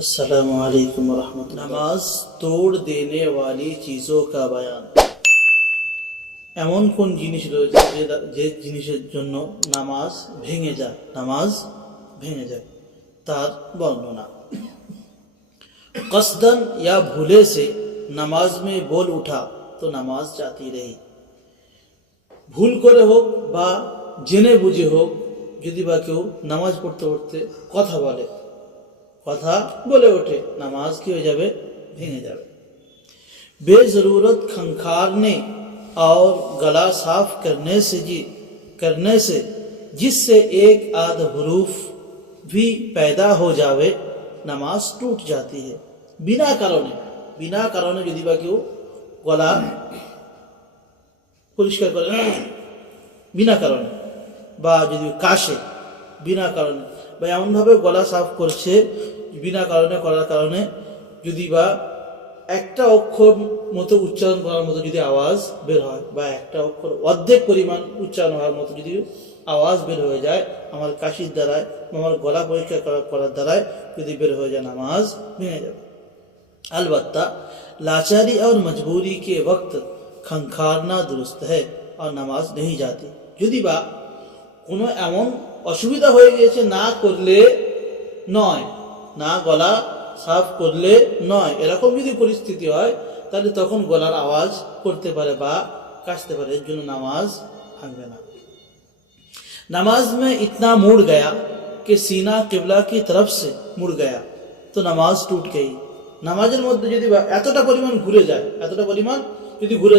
अस्सलामु अलैकुम वरहमतुल्लाह। नमाज तोड़ देने वाली चीज़ों का बयान। এমন কোন জিনিস রয়েছে যে জিনিসের জন্য নামাজ ভেঙে যায় তার বর্ণনা। कसदन या भूले से नमाज में बोल उठा तो नमाज जाती रही। ভুল করে হোক বা জেনে বুঝে হোক, যদি বা কেউ নামাজ পড়তে পড়তে কথা বলে ওঠে, নামাজ কি হয়ে যাবে? ভেঙে যাবে। बेजरूरत खंखारने और गला साफ करने से जिससे एक आध हरूफ भी पैदा हो जावे नमाज टूट जाती है। बिना কারণে যদি বা কেউ গলা পরিষ্কার করে না, বিনা কারণে, বা যদি কাশে বিনা কারণে, বা এমনভাবে গলা সাফ করছে বিনা কারণে করার কারণে যদি বা একটা অক্ষর মতো উচ্চারণ করার মতো যদি আওয়াজ বের হয়, বা একটা অক্ষর অর্ধেক পরিমাণ উচ্চারণ হওয়ার মতো যদি আওয়াজ বের হয়ে যায় আমার কাশির দ্বারায়, আমার গলা পরিষ্কার করার দ্বারায় যদি বের হয়ে যায়, নামাজ ভেঙে যাবে। अलबत्ता लाचारी और मजबूरी के वक्त खंखारना दुरुस्त है और नमाज नहीं जाती। যদি বা কোনো এমন অসুবিধা হয়ে গেছে, না করলে নয়, না গলা সাফ করলে নয়, এরকম যদি পরিস্থিতি হয়, তাহলে তখন গলার আওয়াজ করতে পারে বা কাশতে পারে, এর জন্য নামাজ ভাঙবে না। नमाज में इतना मुड़ गया कि सीना किबला की तरफ से मुड़ गया तो नमाज टूट गई। নামাজের মধ্যে যদি এতটা পরিমাণ ঘুরে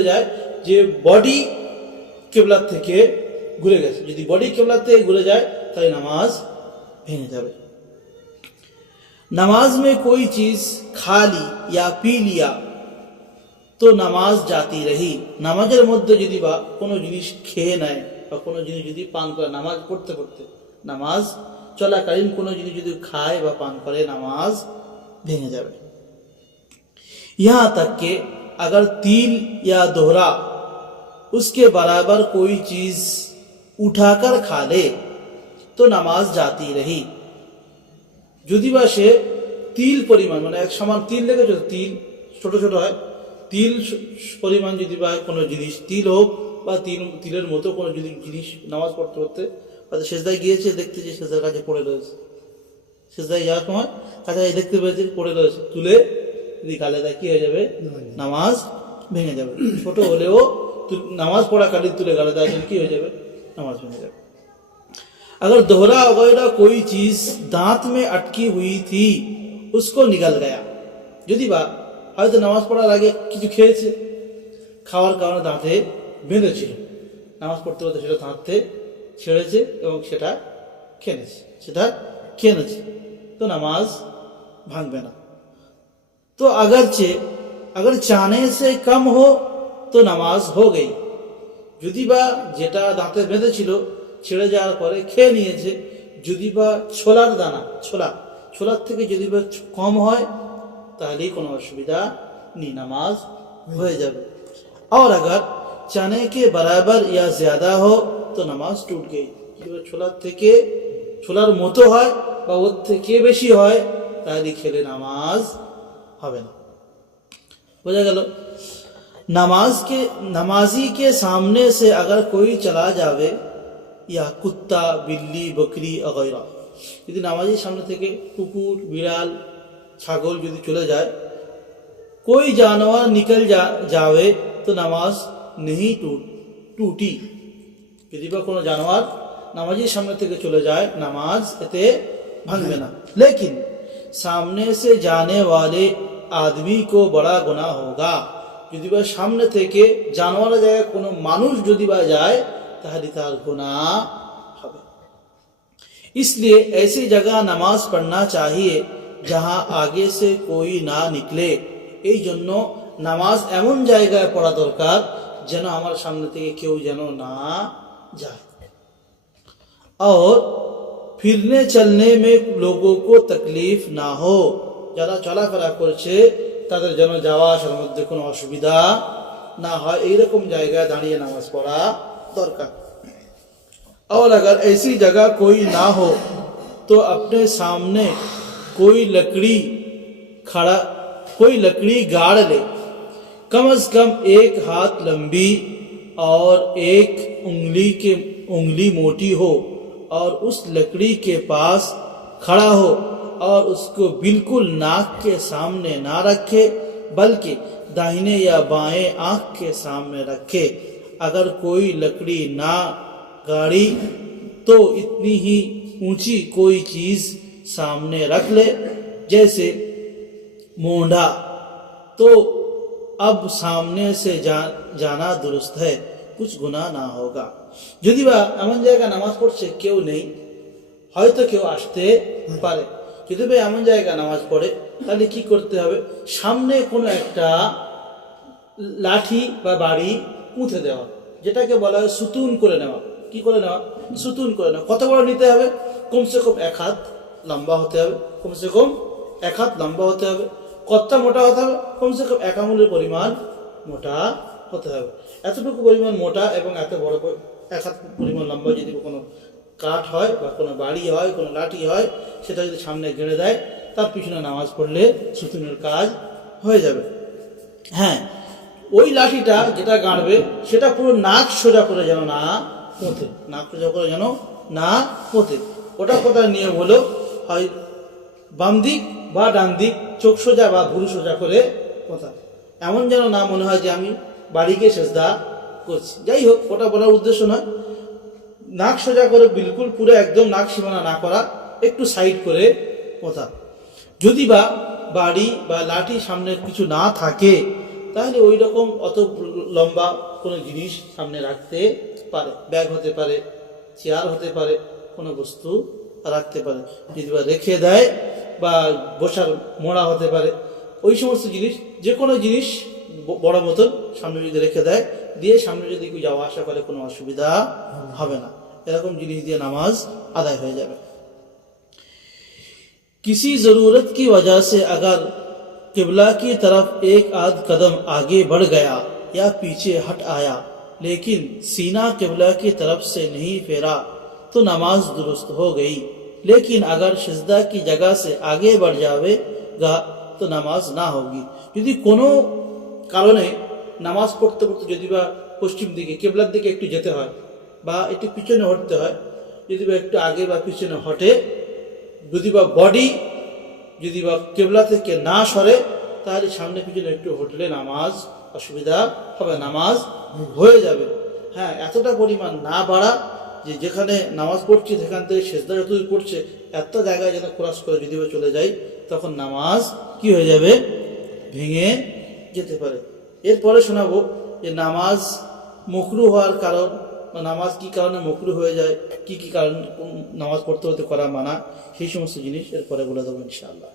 যায় যে বডি কিবলার থেকে ঘুরে গেছে, যদি বডি কিবলার থেকে ঘুরে যায় তাহলে নামাজ ভেঙে যাবে। नमाज में कोई चीज खा ली या पी लिया तो नमाज जाती रही। নামাজের মধ্যে যদি বা কোনো জিনিস খেয়ে নেয় বা কোনো জিনিস যদি পান করে, নামাজ পড়তে নামাজ চলাকালীন কোনো জিনিস যদি খায় বা পান করে, নামাজ ভেঙে যাবে। यहाँ तक कि अगर तिल या दोहरा उसके बराबर कोई चीज उठाकर खा ले तो नमाज जाती रही। যদি বা সে তিল পরিমাণ, মানে এক সমান তিল লেগেছে, তিল ছোট ছোট হয়, তিল পরিমাণ যদি বা কোনো জিনিস, তিল হোক বা তিলের মতো কোনো যদি জিনিস নামাজ পড়তে হয়তো সেজদায় গিয়েছে, দেখতেছে সেজদার কাছে পড়ে রয়েছে, সেজদায় যাওয়ার সময় কাছে দেখতে পেয়েছে পড়ে রয়েছে, তুলে যদি গালে দেয় কি হয়ে যাবে? নামাজ ভেঙে যাবে। ছোট হলেও নামাজ পড়াকালীন তুলে গালে দেওয়ার জন্য কি হয়ে যাবে? নামাজ ভেঙে যাবে। अगर दोहरा वगैरह कोई चीज दांत में अटकी हुई थी उसको निगल गया। যদি বা হয়তো নামাজ পড়ার আগে কিছু খেয়েছে, খাওয়ার কারণে দাঁতে বেঁধেছিল, নামাজ পড়তে পড়তে সেটা দাঁতে ছেড়েছে এবং সেটা খেয়ে নিয়েছে, তো নামাজ ভাঙবে না। तो अगर चाहने से कम हो तो नमाज हो गई। যদি বা যেটা দাঁতে বেঁধেছিল ছেড়ে যাওয়ার পরে খেয়ে নিয়েছে, যদি বা ছোলার দানা, ছোলার থেকে যদি বা কম হয় তাহলে কোনো অসুবিধা নেই, নামাজ হয়ে যাবে। और अगर चने के बराबर या ज्यादा हो तो नमाज टूट गई। যদি ছোলার মতো হয় বা ওর থেকে বেশি হয় তাহলে খেলে নামাজ হবে না। বোঝা গেল? नमाजी के सामने से अगर कोई चला जावे या कुत्ता बिल्ली बकरी वगैरह, যদি নামাজির সামনে থেকে কুকুর বিড়াল ছাগল যদি চলে যায়, कोई जानवर निकल जावे तो नमाज नहीं टूटी। যদি বা কোনো জানোয়ার নামাজির সামনে থেকে চলে যায়, নামাজ এতে ভাঙবে না। लेकिन सामने से जाने वाले आदमी को बड़ा गुनाह होगा। যদি বা সামনে থেকে জানোয়ারের জায়গায় কোনো মানুষ যদি বা যায় তাহলে তার গুনাহ হবে। इसलिए ऐसी जगह नमाज पढ़ना चाहिए जहां आगे से कोई ना निकले। এই জন্য নামাজ এমন জায়গায় পড়া দরকার যেন আমার সামনে থেকে কেউ যেন না যায়। और फिरने चलने में लोगों को तकलीफ ना हो। যারা চলাফেরা করছে তাদের যেন যাওয়া আসার মধ্যে কোনো অসুবিধা না হয়, এইরকম জায়গায় দাঁড়িয়ে নামাজ পড়া দরকার। और अगर ऐसी जगह कोई ना हो तो अपने सामने कोई लकड़ी खड़ा कोई लकड़ी गाड़ ले, कम से कम एक हाथ लंबी और एक उंगली मोटी हो, और उस लकड़ी के पास खड़ा हो और उसको बिल्कुल नाक के सामने ना रखे, बल्कि दाहिने या बाएं आंख के सामने रखे। अगर कोई लकड़ी ना गाड़ी तो इतनी ही ऊंची कोई चीज सामने रख ले, जैसे मोंढा, तो अब सामने से जाना दुरुस्त है, कुछ गुनाह ना होगा। যদি বা এমন জায়গায় নামাজ পড়ছে কেউ নেই, হয়তো কেউ আসতে পারে, যদি বা এমন জায়গায় নামাজ পড়ে তাহলে কি করতে হবে, সামনে কোনো একটা লাঠি বা বাড়ি পুঁতে দেওয়া, যেটাকে বলা হয় সুতুন করে নেওয়া। কি করে নেওয়া? সুতুন করে নেওয়া। কত বড় নিতে হবে? কমসে কম 1 হাত লম্বা হতে হবে, কমসে কম 1 হাত লম্বা হতে হবে। কতটা মোটা হতে হবে? কমসে কম 1 আঙুলের পরিমাণ মোটা হতে হবে। এতটুকু পরিমাণ মোটা এবং এত বড় 1 হাত পরিমাণ লম্বা যদি কোনো কাঠ হয় বা কোনো বাড়ি হয়, কোনো লাঠি হয়, সেটা যদি সামনে গেড়ে দেয়, তার পিছনে নামাজ পড়লে সুতুনের কাজ হয়ে যাবে। হ্যাঁ, ওই লাঠিটা যেটা গাড়বে সেটা পুরো নাক সোজা করে যেন না পোঁতে, নাক সোজা করে যেন না পোঁতে। ওটা কোথায় নিয়ম হলো, হয় বাম দিক বা ডান দিক, চোখ সোজা বা ভুরু সোজা করে পোঁতা, এমন যেন না মনে হয় যে আমি বাড়িকে সেজদা করছি। যাই হোক, ওটা বলার উদ্দেশ্য নয়। নাক সোজা করে বিলকুল পুরো একদম নাক সীমানা না করা, একটু সাইড করে পোঁতা। যদি বা বাড়ি বা লাঠি সামনে কিছু না থাকে তাহলে ওই রকম অত লম্বা কোনো জিনিস সামনে রাখতে পারে, ব্যাগ হতে পারে, চেয়ার হতে পারে, কোনো বস্তু রাখতে পারে। যদি বা রেখে দেয় বা বসার মোড়া হতে পারে, ওই সমস্ত জিনিস, যে কোনো জিনিস বড় মতন সামনে যদি রেখে দেয়, দিয়ে সামনে যদি কেউ যাওয়া আসা করে কোনো অসুবিধা হবে না। এরকম জিনিস দিয়ে নামাজ আদায় হয়ে যাবে। किसी ज़रूरत की वजह से अगर किबला की तरफ एक आध कदम आगे बढ़ गया या पीछे हट आया, लेकिन सीना किबला की तरफ से नहीं फेरा, तो नमाज दुरुस्त हो गई। लेकिन अगर सिजदा की जगह से आगे बढ़ जाएगा तो नमाज ना होगी। यदि कोनो কারণে নামাজ পড়তে পড়তে যদি বা পশ্চিম দিকে কিবলার দিকে একটু যেতে হয় বা একটু পিছনে হটতে হয়, যদি বা একটু আগে বা পিছনে হটে, যদি বা বডি যদি বা কিবলা থেকে না সরে, তাহলে সামনে পিছনে একটু হটলে নামাজ অসুবিধা হবে, নামাজ হয়ে যাবে। হ্যাঁ, এতটা পরিমাণ না বাড়া যে যেখানে নামাজ পড়ছি সেখান থেকে সেজদা যতদূর পড়ছে এত জায়গায় যেন ক্রস করে যদি বা চলে যায়, তখন নামাজ কি হয়ে যাবে, ভেঙে যেতে পারে। এরপরে শোনাবো যে নামাজ মকরু হওয়ার কারণ বা নামাজ কি কারণে মকরু হয়ে যায়, কি কি কারণ নামাজ পড়তে হতে করা মানা, সেই সমস্ত জিনিস এরপরে বলে দেবো ইনশাআল্লাহ।